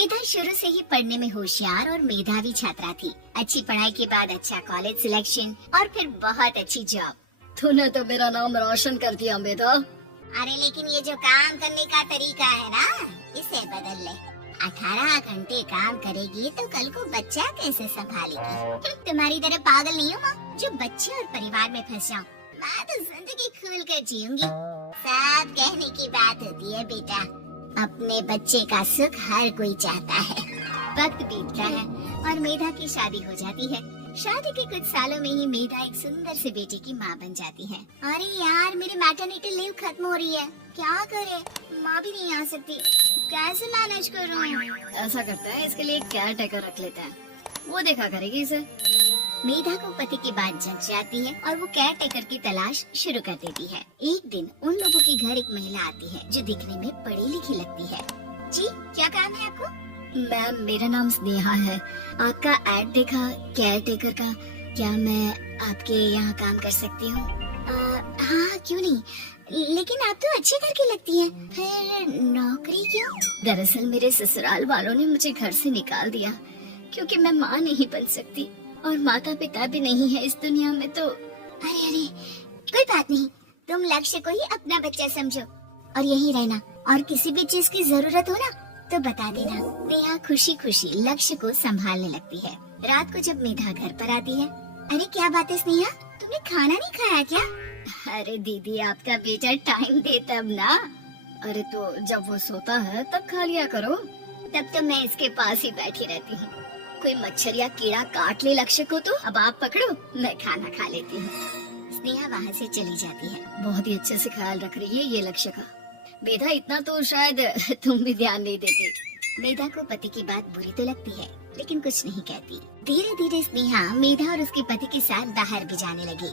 मेधा शुरू से ही पढ़ने में होशियार और मेधावी छात्रा थी। अच्छी पढ़ाई के बाद अच्छा कॉलेज सिलेक्शन और फिर बहुत अच्छी जॉब। तूने तो मेरा नाम रोशन कर दिया मेधा। अरे लेकिन ये जो काम करने का तरीका है ना, इसे बदल ले। 18 घंटे काम करेगी तो कल को बच्चा कैसे संभालेगी? तुम्हारी तरह पागल नहीं हूँ माँ जो बच्चे और परिवार में फंस जाऊँ। मैं तो जिंदगी खुल कर जीऊंगी। सब कहने की बात होती है बेटा, अपने बच्चे का सुख हर कोई चाहता है। वक्त बीतता है और मेधा की शादी हो जाती है। शादी के कुछ सालों में ही मेधा एक सुंदर से बेटे की माँ बन जाती है। अरे यार, मेरी मैटरनिटी लीव खत्म हो रही है, क्या करे? माँ भी नहीं आ सकती, कैसे मैनेज करूँ? ऐसा करते हैं, इसके लिए एक केयर टेकर रख लेते हैं, वो देखा करेगी इसे। मेधा को पति की बात जच जाती है और वो केयर टेकर की तलाश शुरू कर देती है। एक दिन उन लोगों के घर एक महिला आती है जो दिखने में पढ़ी लिखी लगती है। जी, क्या काम है आपको? मैम, मेरा नाम स्नेहा है। आपका एड देखा केयर टेकर का, क्या मैं आपके यहाँ काम कर सकती हूँ? हाँ, क्यों नहीं, लेकिन आप तो अच्छे घर की लगती हैं, फिर नौकरी क्यों? दरअसल मेरे ससुराल वालों ने मुझे घर से निकाल दिया क्योंकि मैं माँ नहीं बन सकती और माता पिता भी नहीं है इस दुनिया में। तो अरे कोई बात नहीं, तुम लक्ष्य को ही अपना बच्चा समझो और यहीं रहना, और किसी भी चीज की जरूरत हो ना तो बता देना। नेहा खुशी खुशी लक्ष्य को संभालने लगती है। रात को जब मेधा घर पर आती है, अरे क्या बात है स्नेहा, तुमने खाना नहीं खाया क्या? अरे दीदी, आपका बेटा टाइम दे तब ना। अरे तो जब वो सोता है तब खा लिया करो। तब तो मैं इसके पास ही बैठी रहती हूँ। कोई मच्छर या कीड़ा काट ले लक्ष्य को तो अब आप पकड़ो, मैं खाना खा लेती हूँ। स्नेहा वहाँ से चली जाती है। बहुत ही अच्छे से ख्याल रख रही है ये लक्ष्य का। मेधा, इतना तो शायद तुम भी ध्यान नहीं देते। मेधा को पति की बात बुरी तो लगती है लेकिन कुछ नहीं कहती। धीरे धीरे स्नेहा मेधा और उसके पति के साथ बाहर भी जाने लगी।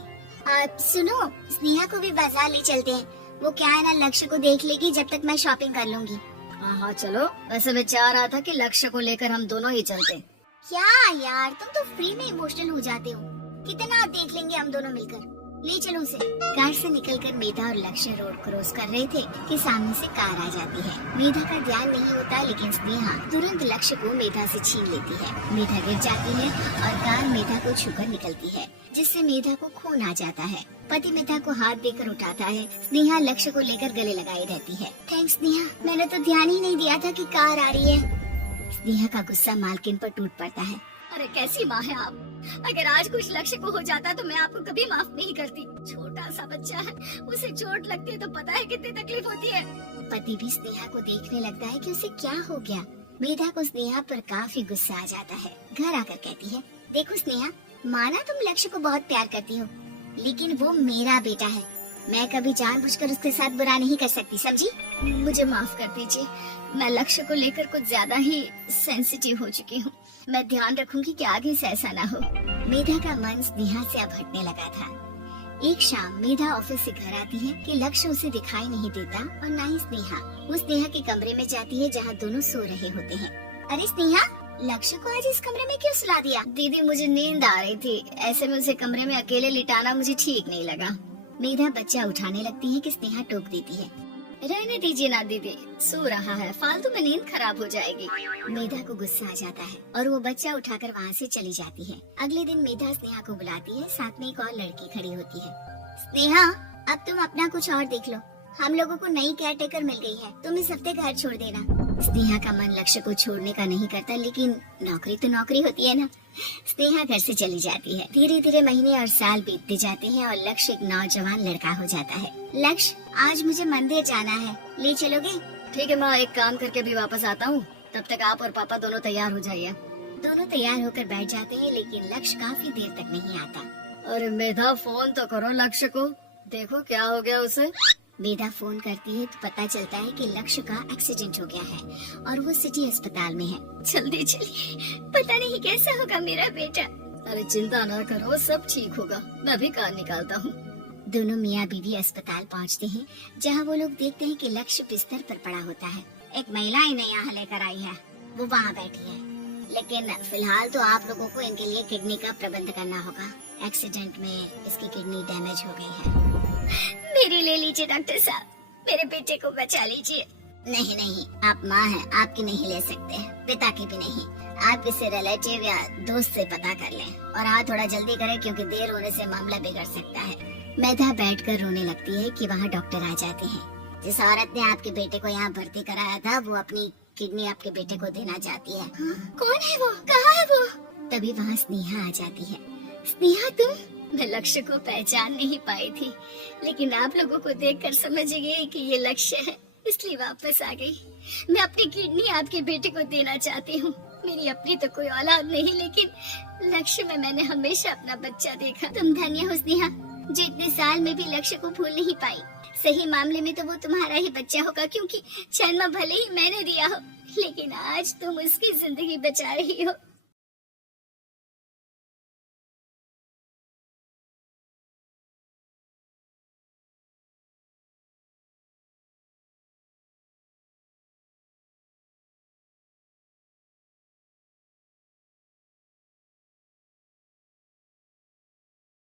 सुनो, स्नेहा को भी बाजार ले चलते हैं, वो क्या है ना लक्ष्य को देख लेगी जब तक मैं शॉपिंग कर लूंगी। हाँ चलो, वैसे मैं चाह रहा था कि लक्ष्य को लेकर हम दोनों ही चलते। क्या यार, तुम तो फ्री में इमोशनल हो जाते हो, कितना देख लेंगे हम दोनों मिलकर, ले चलो उसे। कार से निकलकर मेधा और लक्ष्य रोड क्रॉस कर रहे थे कि सामने से कार आ जाती है। मेधा का ध्यान नहीं होता लेकिन स्नेहा तुरंत लक्ष्य को मेधा से छीन लेती है। मेधा गिर जाती है और कार मेधा को छूकर निकलती है, जिससे मेधा को खून आ जाता है। पति मेधा को हाथ देकर उठाता है। स्नेहा लक्ष्य को लेकर गले लगाई रहती है। थैंक्स स्नेहा, मैंने तो ध्यान ही नहीं दिया था कि कार आ रही है। स्नेहा का गुस्सा मालकिन पर टूट पड़ता है। अरे कैसी माँ है आप, अगर आज कुछ लक्ष्य को हो जाता तो मैं आपको कभी माफ नहीं करती। छोटा सा बच्चा है, उसे चोट लगती है तो पता है कितनी तकलीफ होती है। पति भी स्नेहा को देखने लगता है कि उसे क्या हो गया। मेधा को स्नेहा पर काफी गुस्सा आ जाता है। घर आकर कहती है, देखो स्नेहा, माना तुम लक्ष्य को बहुत प्यार करती हो लेकिन वो मेरा बेटा है, मैं कभी जानबूझकर उसके साथ बुरा नहीं कर सकती, समझी? मुझे माफ कर दीजिए, मैं लक्ष्य को लेकर कुछ ज्यादा ही सेंसिटिव हो चुकी हूँ। मैं ध्यान रखूंगी कि आगे से ऐसा ना हो। मेधा का मन स्नेहा से अब हटने लगा था। एक शाम मेधा ऑफिस से घर आती है कि लक्ष्य उसे दिखाई नहीं देता और न ही स्नेहा। वो स्नेहा के कमरे में जाती है जहाँ दोनों सो रहे होते हैं। अरे स्नेहा, लक्ष्य को आज इस कमरे में क्यों सुला दिया? दीदी, मुझे नींद आ रही थी, ऐसे में उसे कमरे में अकेले लिटाना मुझे ठीक नहीं लगा। मेधा बच्चा उठाने लगती है कि स्नेहा टोक देती है। रहने दीजिए ना दीदी, सो रहा है, फालतू में नींद खराब हो जाएगी। मेधा को गुस्सा आ जाता है और वो बच्चा उठाकर वहाँ से चली जाती है। अगले दिन मेधा स्नेहा को बुलाती है, साथ में एक और लड़की खड़ी होती है। स्नेहा, अब तुम अपना कुछ और देख लो, हम लोगों को नई केयर टेकर मिल गई है, तुम इस हफ्ते घर छोड़ देना। स्नेहा का मन लक्ष्य को छोड़ने का नहीं करता लेकिन नौकरी तो नौकरी होती है ना। स्नेहा घर से चली जाती है। धीरे धीरे महीने और साल बीतते जाते हैं और लक्ष्य एक नौजवान लड़का हो जाता है। लक्ष्य, आज मुझे मंदिर जाना है, ले चलोगे? ठीक है माँ, एक काम करके भी वापस आता हूँ, तब तक आप और पापा दोनों तैयार हो जाइए। दोनों तैयार होकर बैठ जाते हैं लेकिन लक्ष्य काफी देर तक नहीं आता। अरे मेधा, फोन तो करो लक्ष्य को, देखो क्या हो गया उसे। मेधा फोन करती है तो पता चलता है कि लक्ष्य का एक्सीडेंट हो गया है और वो सिटी अस्पताल में है। जल्दी चलिए, पता नहीं कैसा होगा मेरा बेटा। अरे चिंता ना करो, सब ठीक होगा, मैं भी कार निकालता हूँ। दोनों मियाँ बीवी अस्पताल पहुँचते हैं जहाँ वो लोग देखते हैं कि लक्ष्य बिस्तर पर पड़ा होता है। एक महिला इन्हें यहाँ लेकर आई है, वो वहाँ बैठी है, लेकिन फिलहाल तो आप लोगों को इनके लिए किडनी का प्रबंध करना होगा। एक्सीडेंट में इसकी किडनी डैमेज हो गई है। मेरी ले लीजिए डॉक्टर साहब, मेरे बेटे को बचा लीजिए। नहीं नहीं, आप माँ हैं, आपकी नहीं ले सकते, पिता की भी नहीं। आप किसी रिलेटिव या दोस्त से पता कर लें और हाँ थोड़ा जल्दी करें क्योंकि देर होने से मामला बिगड़ सकता है। मेधा बैठकर रोने लगती है कि वहाँ डॉक्टर आ जाते हैं। जिस औरत ने आपके बेटे को यहाँ भर्ती कराया था वो अपनी किडनी आपके बेटे को देना चाहती है। हाँ? कौन है वो? कहाँ है वो? तभी वहाँ स्नेहा आ जाती है। स्नेहा तुम? मैं लक्ष्य को पहचान नहीं पाई थी, लेकिन आप लोगों को देखकर समझ गई कि ये लक्ष्य है, इसलिए वापस आ गई। मैं अपनी किडनी आपके बेटे को देना चाहती हूँ। मेरी अपनी तो कोई औलाद नहीं, लेकिन लक्ष्य में मैंने हमेशा अपना बच्चा देखा। तुम धन्य हो स्नेहा, जो इतने साल में भी लक्ष्य को भूल नहीं पाई। सही मामले में तो वो तुम्हारा ही बच्चा होगा, क्योंकि जन्म भले ही मैंने दिया हो, लेकिन आज तुम उसकी जिंदगी बचा रही हो।